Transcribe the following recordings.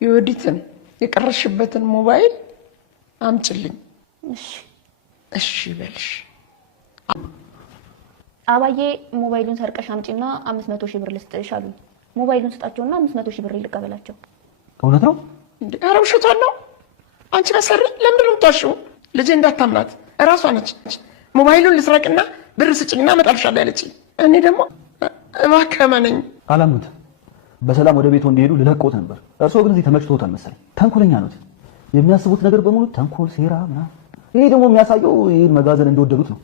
የወዲትን የቀረሽበትን ሞባይል አምጭልኝ። እሺ በልሽ። አባዬ ሞባይሉን ሰርቀሽ አምጪና 500 ሺህ ብር ልስጥሽ አሉኝ። ሞባይሉን ስጣቸውና 500 ሺህ ብር ልቀበላቸው። እውነት ነው እንዴ? ኧረ ውሸቷን ነው። አንቺ መሰሪ ለምንድን ነው የምትዋሺው? ልጄ እንዳታምናት እራሷ ነች። ሞባይሉን ልስረቅና ብር ስጭኝና እመጣልሻለሁ ያለችኝ። እኔ ደግሞ እባክህ እመነኝ። አላምኑትም። በሰላም ወደ ቤቱ እንዲሄዱ ልለቆት ነበር። እርስዎ ግን እዚህ ተመችቶታል መሰለኝ። ተንኮለኛ ነዎት። የሚያስቡት ነገር በሙሉ ተንኮል፣ ሴራ ምናምን። ይሄ ደግሞ የሚያሳየው ይህን መጋዘን እንደወደዱት ነው።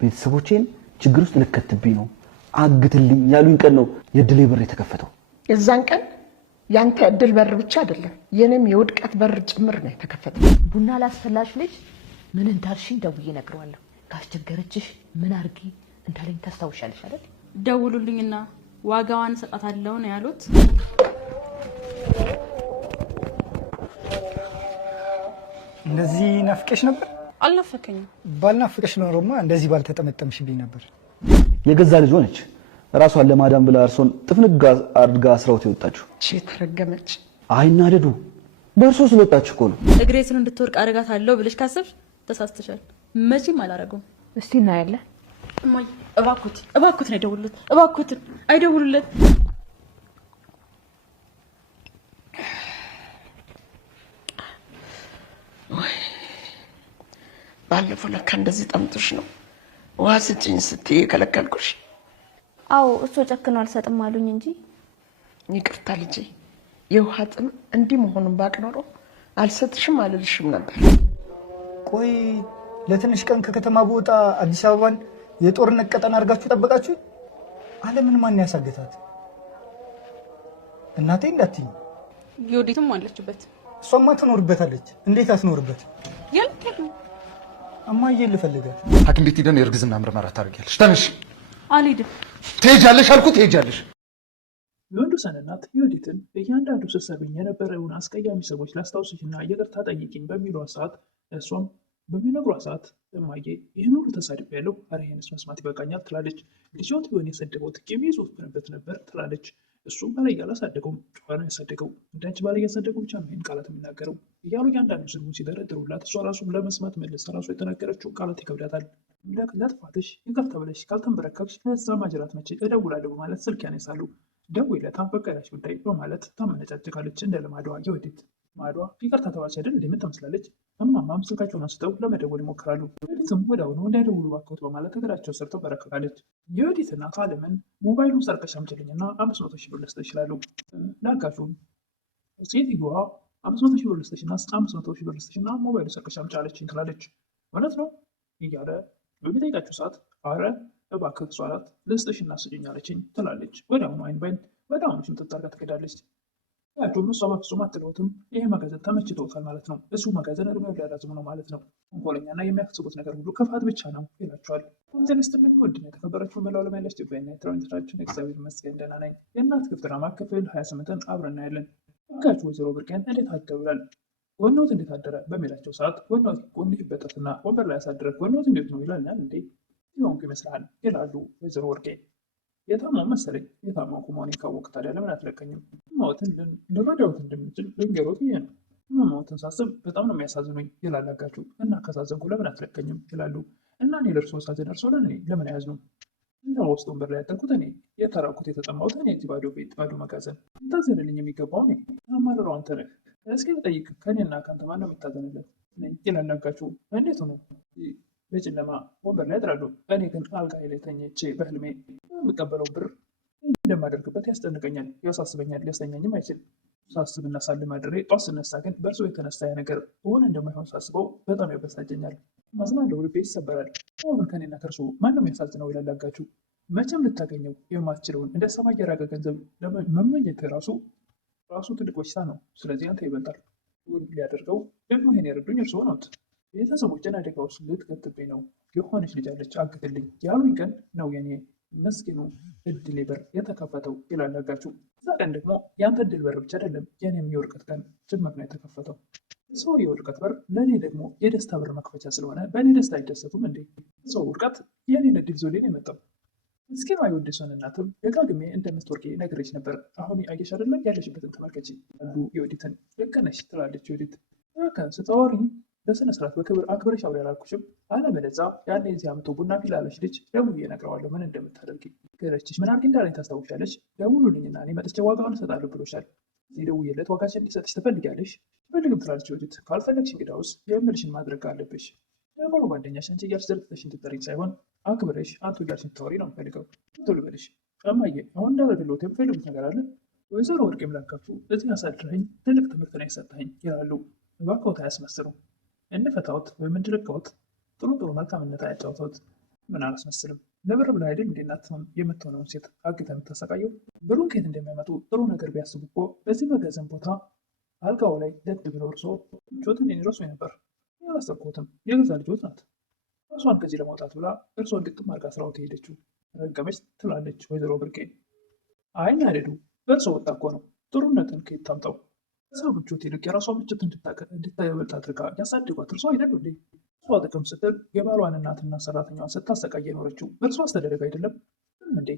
ቤተሰቦቼን ችግር ውስጥ ልከትብኝ ነው አግትልኝ ያሉኝ ቀን ነው የእድሌ በር የተከፈተው። የዛን ቀን ያንተ እድል በር ብቻ አይደለም የኔም የውድቀት በር ጭምር ነው የተከፈተው። ቡና ላስፈላሽ ልጅ ምን እንዳልሽኝ ደውዬ እነግረዋለሁ። ካስቸገረችሽ ምን አርጊ እንዳለኝ ታስታውሻለሽ አይደል? ደውሉልኝና ዋጋዋን ሰጣታለሁ ነው ያሉት። እንደዚህ ናፍቀሽ ነበር? አልናፈቀኝም። ባልናፍቀሽ ኖሮማ እንደዚህ ባልተጠመጠምሽብኝ ነበር። የገዛ ልጅ ሆነች ራሷን ለማዳን ብላ እርሶን ጥፍንጋ አድርጋ አስራውት የወጣችሁ ተረገመች። አይናደዱ በእርሶ ስለወጣችሁ እኮ ነው። እግሬትን እንድትወርቅ አደርጋታለሁ ብለሽ ካሰብሽ ተሳስተሻል። መቼም አላረገውም። እስቲ እናያለን። እማዬ እባክዎትን አይደውሉለት፣ እባክዎትን አይደውሉለት። ባለፈው ለካ እንደዚህ ጠምቶሽ ነው ውሃ ስጭኝ ስትይ የከለከልኩሽ። አዎ እሱ ጨክኖ አልሰጥም አሉኝ እንጂ። ይቅርታ ልጄ፣ የውሃ ጥም እንዲህ መሆኑን ባቅ ኖሮ አልሰጥሽም አልልሽም ነበር። ቆይ ለትንሽ ቀን ከከተማ በወጣ አዲስ አበባን የጦርነት ቀጠና አድርጋችሁ ጠበቃችሁ? ዓለምን ማን ያሳገታት? እናቴ እንዳትኝ። ዮዲትም አለችበት። እሷማ ትኖርበታለች። እንዴት አትኖርበት? ያልከኝ እማዬ ልፈልጋት። ሐኪም ቤት ሄደን የእርግዝና ምርመራ ታደርጊያለሽ። ተነሽ። አልሄድም። ትሄጃለሽ አልኩት፣ ትሄጃለሽ። የወንዶሰን እናት ዮዲትን እያንዳንዱ ስትሰርብኝ የነበረውን አስቀያሚ ሰዎች ላስታውስሽና ይቅርታ ጠይቂኝ በሚሏት ሰዓት እሷም በሚነግሯት ሰዓት እማዬ ይህን ሁሉ ተሳድቤያለሁ፣ ኧረ ይሄንስ መስማት ይበቃኛል ትላለች። ልጆት ቢሆን የሰደበው ቂም ይዞብንበት ነበር ትላለች። እሱም ባለየ አላሳደገውም፣ ጨዋ ነው ያሳደገው። እንዳንቺ ባለየ ያሳደገው ብቻ ነው ይህን ቃላት የሚናገረው እያሉ እያንዳንዱ ስድቡን ሲደረድሩላት እሷ ራሱ ለመስማት መልሳ ራሱ የተናገረችውን ቃላት ይከብዳታል። ለጥፋትሽ ይቅርታ ብለሽ ካልተንበረከክሽ ከዛ ማጅራት መቼ እደውላለሁ በማለት ስልክ ያነሳሉ። ደውለታ በቃ ያለሽ ጉዳይ በማለት ታመነጫጭቃለች። እንደ ልማዷ የወዲት ማዷ ይቅርታ ተባልሽ አይደል እንዴ? ምን ትመስላለች? እማማም ስልካቸውን አንስተው ለመደወል ይሞክራሉ። የወዲትም ወዲያውኑ እንዳይደውሉ እባክዎት በማለት እግራቸው ስር ተንበረከካለች። የወዲት እናት አለምን ሞባይሉን ሰርቀሽ አምጪልኝና 500 ሺህ ብር ልስጥሽ ይላሉ። ለአጋቹም ሴትዮዋ 500 ሺህ ብር ልስጥሽና 500 ሺህ ብር ልስጥሽና ሞባይሉ ሰርቀሽ አምጪ አለችኝ ትላለች። እውነት ነው እያለ በሚጠይቃቸው ሰዓት አረ እባክህ እሷ ናት ልስጥሽና ስጭኝ አለችኝ ትላለች። ወዲያውኑ አይን ባይን ወዲያውኑ ሽምጥጥ አድርጋ ትሄዳለች። ያቸውም እሷ በፍጹም አትለውትም። ይሄ መጋዘን ተመችቶታል ማለት ነው። እሱ መጋዘን እድሜው ሊያራዝሙ ነው ማለት ነው። ተንኮለኛና የሚያስቡት ነገር ሁሉ ክፋት ብቻ ነው ይላቸዋል። ኮንቴንስትልኝ ውድና የተከበራችሁ መላው ዓለም ያላችሁ ኢትዮጵያና ኤርትራውያን ኢንተራችን እግዚአብሔር ይመስገን ደህና ነኝ። የእናት ክፍ ድራማ ክፍል 28ን አብረን እናያለን። አጋቹ ወይዘሮ ብርቄን እንዴት አደሩ ይላል። ጎኖት እንዴት አደረ በሚላቸው ሰዓት ጎኖት ጎንህ ይበጠስና ወንበር ላይ ያሳድረህ ጎኖት እንዴት ነው ይላል። እንዴ ይሆንኩ ይመስልሃል ይላሉ ወይዘሮ ወርቄ። የታማው መሰለኝ የታማው መሆኔን ካወቅ ታዲያ ለምን አትለቀኝም? ማወትን ልረዳዎት እንደምችል ልንገሮት ይሄ ነው። ማማዎትን ሳስብ በጣም ነው የሚያሳዝኑኝ ይላል አጋቹ። እና ካሳዘንኩ ለምን አትለቀኝም ይላሉ። እና እኔ ለእርሶ ሳዝን እርሶ ለእኔ ለምን አያዝኑም? እና ውስጥ ወንበር ላይ ያጠንኩት እኔ የተራኩት የተጠማሁት እኔ እዚህ ባዶ ቤት ባዶ መጋዘን የምታዘንልኝ የሚገባው እኔ አማርረው አንተ ነህ። እስኪ ልጠይቅ ከእኔና ከአንተ ማን ነው የሚታዘንለት ይላል አጋቹ። እንዴት ነው በጨለማ ወንበር ላይ ያድራሉ። እኔ ግን አልጋዬ ላይ ተኝቼ በህልሜ የምቀበለው ብር እንደማደርግበት ያስጨንቀኛል፣ ያሳስበኛል፣ ሊያስተኛኝም አይችል። ሳስብና ሳልም አድሬ ጧት ስነሳ ግን በእርሱ የተነሳ ያ ነገር ሆነ እንደማይሆን ሳስበው በጣም ያበሳጨኛል። ማዝናለሁ፣ ልቤ ይሰበራል። አሁን ከኔና ከእርሱ ማንም ያሳዝነው ይላል አጋቹ። መቼም ልታገኘው የማትችለውን እንደ ሰማይ የራቀ ገንዘብ መመኘት ራሱ ትልቅ በሽታ ነው። ስለዚህ አንተ ይበልጣል ሊያደርገው ደግሞ ይሄን ያረዱኝ እርስዎ ነዎት። ቤተሰቦችን አደጋ ውስጥ ልትከትብኝ ነው። የሆነች ልጅ አለች አግትልኝ ያሉኝ ቀን ነው የኔ መስኪኑ እድሌ በር የተከፈተው ይላል አጋቹ። እዛ ቀን ደግሞ የአንተ እድል በር ብቻ አይደለም የኔም የውድቀት ቀን ጭምር ነው የተከፈተው። ሰው የውድቀት በር ለእኔ ደግሞ የደስታ በር መክፈቻ ስለሆነ በእኔ ደስታ አይደሰቱም እንዴ? ሰው ውድቀት የኔን እድል ዞሌ ነው የመጣው። ምስኪኗ የወደሷን እናትም ደጋግሜ እንደምትወርቂ ነግሬሽ ነበር። አሁን አየሽ አይደለ ያለሽበትን ተመልከቺ አሉ የወዲትን። ልክ ነሽ ትላለች የወዲት። ስታወሪ በስነ ስርዓት በክብር አክብረሽ አውሪ አላልኩሽም? አለበለዚያ ያኔ እዚህ አምቶ ቡና ፊላለሽ ልጅ ደውዬ እነግረዋለሁ ምን እንደምታደርጊ። ገረችሽ ምን አድርጊ እንዳለኝ ታስታውሻለሽ? ደውሉልኝና እኔ መጥቼ ዋጋውን እሰጣለሁ ብሎሻል። እዚህ ደውዬለት ዋጋችን እንዲሰጥሽ ትፈልጊያለሽ? ፈልግም ትላለች የወዲት። ካልፈለግሽ እንግዳውስ የምልሽን ማድረግ አለብሽ። ደግሞ ጓደኛሽ አንቺ እያልሽ ዘርጥተሽ እንድትጠሪኝ ሳይሆን አክብረሽ አንቱ እያልሽ እንድታወሪ ነው የምፈልገው። ቶሎ በልሽ። እማዬ አሁን እንዳደረግልዎት የምፈልጉት ነገር አለ? ወይዘሮ ወርቅ የምላካችሁ እዚህ አሳድረኸኝ ትልቅ ትምህርት ነው የሰጠኸኝ ይላሉ። እባክዎት አያስመስሉ። እንፈታዎት ወይም እንድለቀዎት ጥሩ ጥሩ መልካምነት አያጫውተዎት። ምን አላስመስልም። ለብር ብላ አይደል እንዴ እናት የምትሆነውን ሴት አግታ የምታሰቃየው? ብሩን ከየት እንደሚያመጡ ጥሩ ነገር ቢያስቡ እኮ በዚህ መጋዘን ቦታ አልጋው ላይ ደግ ብለው እርሶ ምቾትን የሚረሱ ነበር። ያላሰብኩትም የገዛ ልጆት ናት። እርሷን ከዚህ ለማውጣት ብላ እርሶን ግጥም አድርጋ ስራው ትሄደችው። ረገመች ትላለች ወይዘሮ ብርቄ። አይን አይደዱ በእርሶ ወጣ እኮ ነው። ጥሩነትን ከየት ታምጣው? ሰው ምቾት ይልቅ የራሷ ምቾት እንድታበልጥ አድርጋ ያሳድጓት እርሷ አይደሉ እንዴ? እሷ ጥቅም ስትል የባሏን እናትና ሰራተኛዋን ስታሰቃይ የኖረችው እርሷ አስተዳደግ አይደለም እንዴ?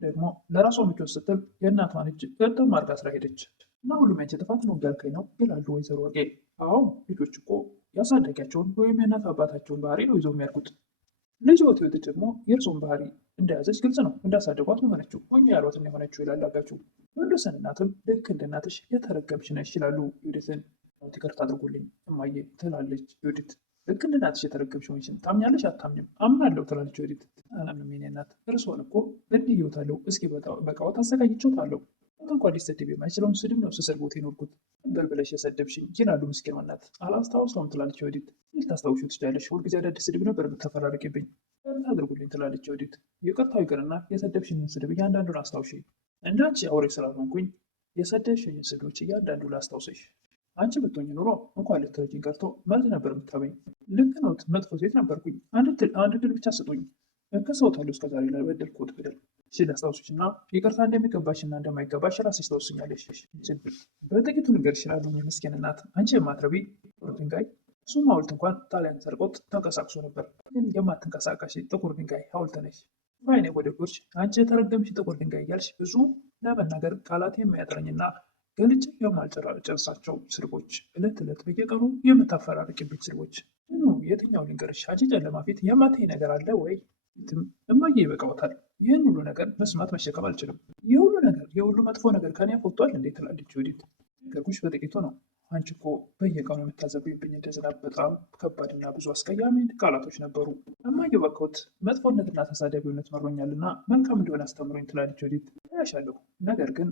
ደግሞ ለራሷ ምቾት ስትል የእናቷን እጅ ግጥም አድርጋ ስራ ሄደች። እና ሁሉም ያንቺ ጥፋት ነው እያልከኝ ነው ይላሉ ወይዘሮ ወርቄ። አዎ ልጆች እኮ ያሳደጊያቸውን ወይም የእናት አባታቸውን ባህሪ ነው ይዘው የሚያድጉት። ልጅ ወት ደግሞ የእርሶን ባህሪ እንደያዘች ግልጽ ነው። እንዳሳደጓት ነው የሆነችው ሆኜ ያሏትን የሆነችው ይላል አጋቹ። የወንዶሰን እናትም ልክ እንደ እናትሽ የተረገምሽ ነሽ ይላሉ ዩዲትን። ይቅርታ አድርጉልኝ እማዬ ትላለች ዩዲት። ልክ እንደ እናትሽ የተረገምሽ ሆንሽን ታምኛለሽ አታምኝም? አምናለሁ ትላለች ዩዲት። አላምንም የኔ እናት እርሶን እኮ በድዬዎታለሁ። እስኪ በቃዎት አዘጋጅቼዎታለሁ። እንኳን ሊሰድብ የማይችለውን ስድብ ነው ስሰድቦት የኖርኩት በልብለሽ የሰደብሽኝ ይላሉ ምስኪን እናት። አላስታውሰውም ትላለች ወዲት። ልታስታውሹ ትችላለሽ። ሁልጊዜ አዳዲስ ስድብ ነበር የምታፈራርቂብኝ። አድርጉልኝ ትላለች ወዲት። ይቅርታው ይቅርና የሰደብሽኝን ስድብ እያንዳንዱን አስታውሺ። እንዳንቺ አውሬ ስላልሆንኩኝ የሰደብሽኝን ስድቦች እያንዳንዱ ላስታውሰሽ። አንቺ ብትሆኝ ኑሮ እንኳን ልትረጂኝ ቀርቶ መርዝ ነበር የምታበኝ። ልክ ነዎት፣ መጥፎ ሴት ነበርኩኝ። አንድ ድል ብቻ ስጡኝ። እከሰዎታለሁ እስከዛሬ ለበደልኩት በደል። እሺ ላስታውስሽ እና ይቅርታ እንደሚገባሽና እንደማይገባሽ ራስሽ ተወስኛለሽ። በጥቂቱ ንገር ይችላሉ የምስኪን እናት። አንቺ የማትረቢ ጥቁር ድንጋይ። እሱም ሐውልት እንኳን ጣሊያን ሰርቆት ተንቀሳቅሶ ነበር። ግን የማትንቀሳቀሽ ጥቁር ድንጋይ ሐውልት ነሽ። በዓይኔ ጎደጎድሽ። አንቺ የተረገምሽ ጥቁር ድንጋይ እያልሽ ብዙ ለመናገር ቃላት የማያጥረኝና ገልጬ የማልጨርሳቸው ስድቦች፣ ዕለት ዕለት በየቀኑ የምታፈራርቂብኝ ስድቦች። የትኛው ልንገርሽ? አንቺ ጨለማ ፊት የማትይ ነገር አለ ወይ? እማዬ ይበቃዎታል። ይህን ሁሉ ነገር መስማት መሸከም አልችልም። የሁሉ መጥፎ ነገር ከኔ ወጥቷል እንዴ? ትላለች ወዲት። ነገርኩሽ በጥቂቱ ነው። አንቺ እኮ በየቀኑ የምታዘብብኝ እንደ ዝናብ በጣም ከባድና ብዙ አስቀያሚ ቃላቶች ነበሩ። እማዬ እባክዎት፣ መጥፎነትና ተሳዳቢነት መሮኛልና መልካም እንዲሆን አስተምሮኝ ትላለች ወዲት። ያሻለሁ፣ ነገር ግን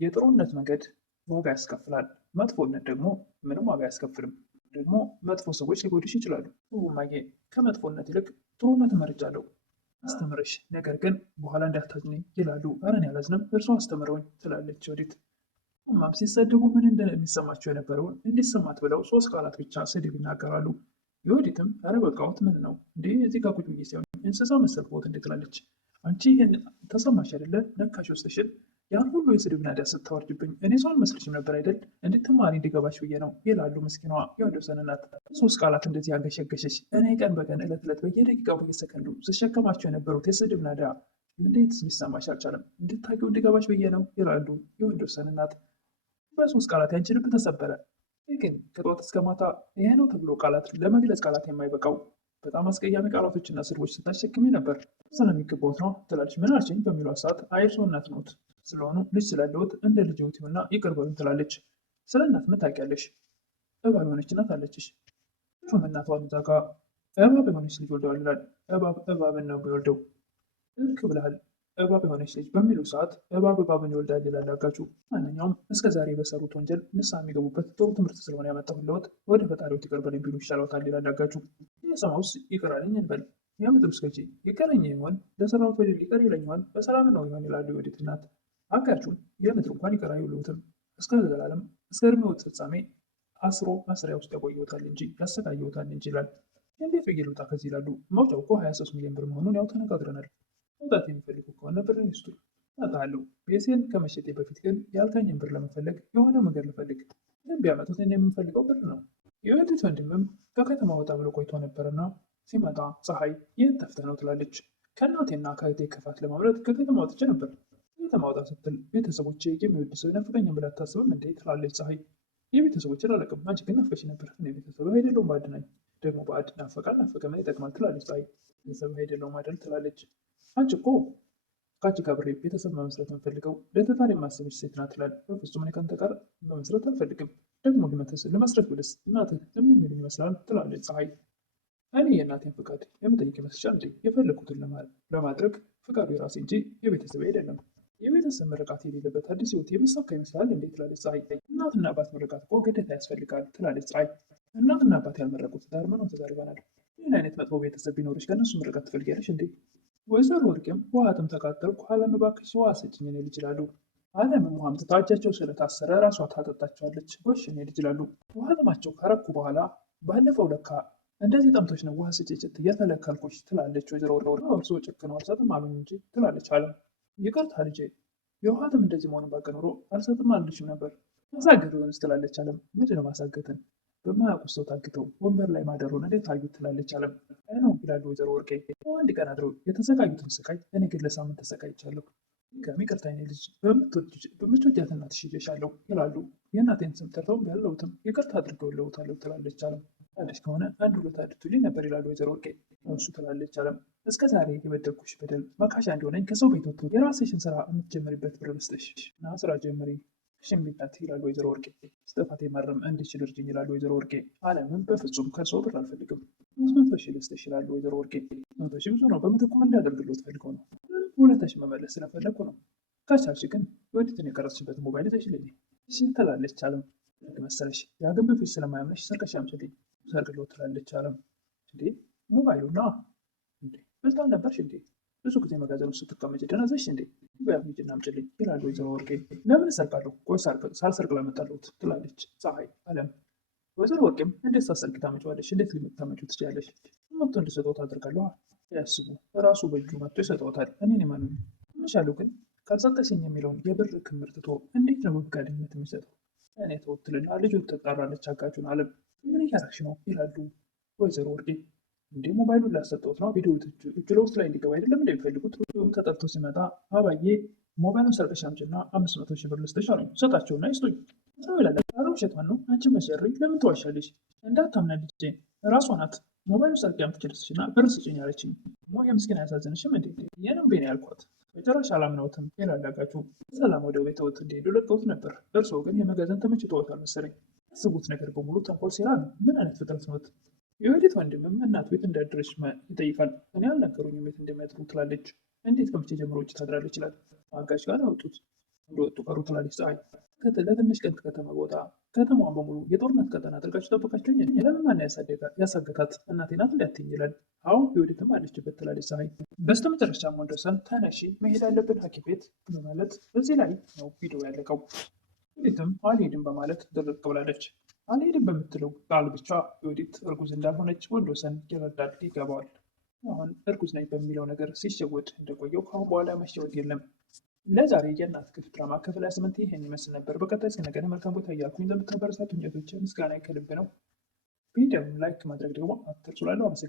የጥሩነት መንገድ ዋጋ ያስከፍላል። መጥፎነት ደግሞ ምንም ዋጋ አያስከፍልም። ደግሞ መጥፎ ሰዎች ሊጎዱሽ ይችላሉ። እማዬ፣ ከመጥፎነት ይልቅ ጥሩነት መርጫለሁ። አስተምረሽ፣ ነገር ግን በኋላ እንዳታዝኝ ይላሉ። ኧረ እኔ አላዝንም፣ እርሶ አስተምረውኝ ትላለች ወዲት። እማም ሲሰድቡ ምን እንደሚሰማቸው የነበረውን እንዲሰማት ብለው 3 ቃላት ብቻ ስድብ ይናገራሉ። የወዲትም ኧረ በቃዎት፣ ምን ነው እንዴ እዚህ ጋር ቁጭ ብዬ ሲሆን እንስሳ መሰልኩት እንዴ ትላለች። አንቺ ይህን ተሰማሽ አይደለ? ነካሽ ውስጥሽን ያን ሁሉ የስድብ ናዳ ስታወርጅብኝ እኔ ሰው አልመስልሽም ነበር አይደል? እንድትማሪ እንዲገባሽ ብዬ ነው ይላሉ ምስኪኗ የወንዶሰን እናት። 3 ቃላት እንደዚህ ያገሸገሸሽ እኔ ቀን በቀን ዕለት ዕለት በየደቂቃው በየሰከንዱ ስሸከማቸው የነበሩት የስድብ ናዳ እንዴት ሊሰማሽ አልቻለም? እንድታውቂው እንዲገባሽ ብዬ ነው ይላሉ የወንዶሰን እናት። በ3 ቃላት ያንቺ ልብ ተሰበረ። ግን ከጠዋት እስከ ማታ ይሄ ነው ተብሎ ቃላት ለመግለጽ ቃላት የማይበቃው በጣም አስቀያሚ ቃላቶችና ስድቦች ስታሸክሜ ነበር። ስለሚገባዎት ነው ትላለች። ምን አልሽኝ በሚሏት ሰዓት እርስዎ እናት ነዎት ስለሆኑ ልጅ ስላለዎት እንደ ልጅ ይሁንና ይቅር በሉኝ ትላለች። ስለ እናት ምን ታውቂያለሽ? እባብ የሆነች እናት አለችሽ። ሹም እናቷን እዛ ጋ እባብ የሆነች ልጅ ወልደዋል ይላል። እባብን ነው የሚወልደው። ልክ ብለሃል። እባብ የሆነች ልጅ በሚሉ ሰዓት እባብን ይወልዳል ይላል አጋቹ። ማንኛውም እስከ ዛሬ በሰሩት ወንጀል ንስሐ የሚገቡበት ጥሩ ትምህርት ስለሆነ ያመጣሁልዎት ወደ ፈጣሪዎት ይቅር በለኝ ቢሉ ይሻለዎታል ይላል አጋቹ። የሰማውስ ይቅር አለኝ እንበል። የምድሩስ ገዢ ይቅረኝ ይሆን? ለሰራሁት በደል ይቅር ይለኛል? በሰላም ነው ይሆን ይላሉ የወዲት እናት። አጋቹም የምድር እንኳን ይቅር አይሉትም። እስከ ዘላለም እስከ እድሜዎት ፍጻሜ አስሮ ማሰሪያ ውስጥ ያቆየዎታል እንጂ ያሰቃየዎታል እንጂ ይላል። እንዴት ብዬ ልውጣ ከዚህ ይላሉ። መውጫው እኮ 23 ሚሊዮን ብር መሆኑን ያው ተነጋግረናል። መውጣት የሚፈልጉ ከሆነ ብር ይስጡ፣ እመጣለሁ። ቤቴን ከመሸጤ በፊት ግን ያልከኝን ብር ለመፈለግ የሆነ መንገድ ልፈልግ። ግን ቢያመጡት እኔ የምፈልገው ብር ነው። የወዲት ወንድምም ከከተማ ወጣ ብሎ ቆይቶ ነበርና ሲመጣ ፀሐይ የት ጠፍተህ ነው ትላለች። ከእናቴና ከእህቴ ክፋት ለማምለጥ ከከተማ ወጥቼ ነበር። ከተማ ወጣ ስትል ቤተሰቦቼ የሚወድ ሰው ይናፍቀኛል ብላ አታስብም እንዴ ትላለች ፀሐይ። የቤተሰቦችን አላውቅም፣ አንቺ ግን ናፈቅሽ ነበር። እኔ ቤተሰብ አይደለሁም ባዕድ ነኝ። ደግሞ ባዕድ ናፈቀ ምን ይጠቅማል ትላለች ፀሐይ። ቤተሰብ አይደለሁም አይደል ትላለች። አንቺ እኮ ከአንቺ ጋር አብሬ ቤተሰብ መመስረት የምፈልገው ለትዳር የማሰብሽ ሴት ናት ትላለች። በፍጹም እኔ ከአንተ ጋር መመስረት አልፈልግም። ደግሞ ለመስረት ብልስ እናትህ ዝም የሚሉኝ ይመስላል ትላለች ፀሐይ። እኔ የእናቴን ፍቃድ የምጠይቅ ይመስልሻል እንዴ? የፈለኩትን ለማድረግ ፍቃዱ የራሴ እንጂ የቤተሰብ አይደለም። የቤተሰብ ምርቃት የሌለበት አዲስ ህይወት የሚሳካ ይመስላል እንዴ? ትላለች ፀሐይ። እናትና አባት ምርቃት እኮ ግዴታ ያስፈልጋል ትላለች ፀሐይ። እናትና አባት ያልመረቁት ትዳር ምንም ትዳር ይሆናል። ምን አይነት መጥፎ ቤተሰብ ቢኖርሽ ከእነሱ ምርቃት ትፈልጊያለሽ እንዴ? ወይዘሮ ወርቅም ውሃትም ተቃጠልኩ፣ አለም እባክሽ ውሃ ስጭኝ እኔ ልጅ ይላሉ። አለምም ውሃም ትታ እጃቸው ስለታሰረ ራሷ ታጠጣቸዋለች። ጎሽ እኔ ልጅ ይላሉ። ውሃ ጥማቸው ከረኩ በኋላ ባለፈው ለካ እንደዚህ ጠምቶች ነው ውሃ ስጭኝ ስትይ የተለከልኩሽ ትላለች ወይዘሮ ወርቅ። እርሶ ጨክነው አልሰጥም አሉኝ እንጂ ትላለች አለም። ይቅርታ ልጄ፣ የውሃትም እንደዚህ መሆኑን ባውቅ ኖሮ አልሰጥም አልልሽም ነበር። ማሳገቱን ትላለች አለም። ምንድነው ማሳገትን? በማያውቁት ሰው ታግተው ወንበር ላይ ማደሩን እንዴት አዩት? ትላለች አለም። አይ ነው ይላሉ ወይዘሮ ወርቄ። አንድ ቀን አድረው የተሰቃዩትን ስቃይ እኔ ግን ለሳምንት ተሰቃይቻለሁ። ድጋሚ ይቅርታ የኔ ልጅ፣ በምትወጃት እናትሽ ይዤሻለሁ ይላሉ። የእናቴን ስም ጠርተው ያለሁትም ይቅርታ አድርገውልዎታለሁ ትላለች አለም። አዲስ ከሆነ አንድ ሁለት አድርቱልኝ ነበር ይላሉ ወይዘሮ ወርቄ። እሱ ትላለች አለም። እስከ ዛሬ የበደልኩሽ በደል መካሻ እንዲሆነኝ ከሰው ቤት ወጥቶ የራስሽን ስራ የምትጀምሪበት ብር ልስጥሽ እና ስራ ጀምሪ ሽሚላት ይላሉ ወይዘሮ ወርቄ። ስጠፋት ማረም እንዲችል እርጅኝ ይላሉ ወይዘሮ ወርቄ። አለምም በፍጹም ከሰው ብር አልፈልግም 500,000 ልስጥሽ ይላሉ ወይዘሮ ወርቄ። 100,000 ብዙ ነው፣ በምትኩም እንዳገልግሎት ፈልገው ነው። ሁለታሽ መመለስ ስለፈለግኩ ነው። ከቻልሽ ግን የወዲትን የቀረጽሽበት ሞባይል ይዘሽልኝ እሺ ትላለች አለም። መሰለሽ የአገን በፊት ስለማያምነሽ ሰርቀሽ አምጪልኝ ሰርግሎ ትላለች አለም። እንዴ ሞባይሉና እንዴ ብልጣል ነበርሽ እንዴ? ብዙ ጊዜ መጋዘኑ ስትቀመጭ ደነዘሽ እንዴ? በያፍንጭና አምጪልኝ ይላሉ ወይዘሮ ወርቄ። ለምን እሰርቃለሁ? ቆይ ሳልሰርቅ ለመጣለሁት ትላለች ፀሐይ አለም። ወይዘሮ ወርቄም እንዴት ሳትሰርቂ ታመጪዋለሽ? እንዴት ልታመጪው ትችያለሽ? መጥቶ እንድሰጠውት አድርጋለሁ። ያስቡ ራሱ በእጁ መጥቶ ይሰጠውታል። እኔን ማኑ ምሻለሁ። ግን ካልሰጠሽኝ የሚለውን የብር ክምር ትቶ እንዴት ነው በፈቃደኝነት የሚሰጠው? እኔ ተወትልና ልጁ ትጠራለች አጋጁን አለም። ምን እያደረግሽ ነው ይላሉ ወይዘሮ ወርቄ። እንዴ ሞባይሉን ላሰጠውት ነው፣ ቪዲዮ እጅ ለውስጥ ላይ እንዲገባ አይደለም እንደሚፈልጉት። ተጠርቶ ሲመጣ አባዬ ሞባይሉን ሰርቀሽ አምጪና 500,000 ብር ልስጥሽ አሉኝ። ሰጣቸውና ይስጡኝ ነው ይላል። ኧረ ውሸቷን ነው አንቺ መሰሪ፣ ለምን ተዋሻለሽ? እንዳታምና ልጄ ራሷ ናት ሞባይሉን ሰርቄ አምጥቼ ልስጥሽና ብር ስጭኝ አለችኝ። ሞያ ምስኪን አያሳዝንሽም እንዴ? የንም ቤን ያልኳት መጨረሻ አላምነውትም ይላል አጋቹ። ሰላም ወደ ቤተወት እንደሄዱ ለቀውት ነበር። እርስዎ ግን የመጋዘን ተመችቶዎታል መሰለኝ። ያስቡት ነገር በሙሉ ተንኮል ሴራ ነው። ምን አይነት ፍጥረት ነዎት? የወዲት ወንድምም እናት ቤት እንዳደረች ይጠይቃል። እኔ አልነገሩኝም ቤት እንደሚያድሩ ትላለች። እንዴት ከመቼ ጀምሮ ውጭ ታድራለች ይላል። አጋች ጋር አወጡት እንደወጡ ቀሩ ትላለች ፀሐይ። ለትንሽ ቀን ከተማ ቦታ ከተማዋን በሙሉ የጦርነት ቀጠና አድርጋችሁ ጠበቃችሁኝ። ለምን ማን ያሳገታት? እናቴ ናት እንዳትይኝ ይላል። አዎ የወዲትም አለችበት ትላለች ፀሐይ። በስተመጨረሻም ወንደሰን ተነሺ መሄድ ያለብን ሐኪም ቤት በማለት እዚህ ላይ ነው ቪዲዮ ያለቀው። ወዲትም አልሄድም በማለት ድርቅ ብላለች። አልሄድም በምትለው ቃል ብቻ የወዲት እርጉዝ እንዳልሆነች ወንዶሰን ይረዳል፣ ይገባዋል። አሁን እርጉዝ ነኝ በሚለው ነገር ሲሸወድ እንደቆየው ከአሁን በኋላ መሸወድ የለም። ለዛሬ የእናት ክፍል ድራማ ክፍል 28 ይህን ይመስል ነበር። በቀጣይ እስክንገናኝ መልካም ቦታ እያልኩኝ ለምታበረታቱኝ እህቶቼ ምስጋና ከልብ ነው። ቪዲዮውን ላይክ ማድረግ ደግሞ አትርሱ። ላለው አመሰግናለሁ።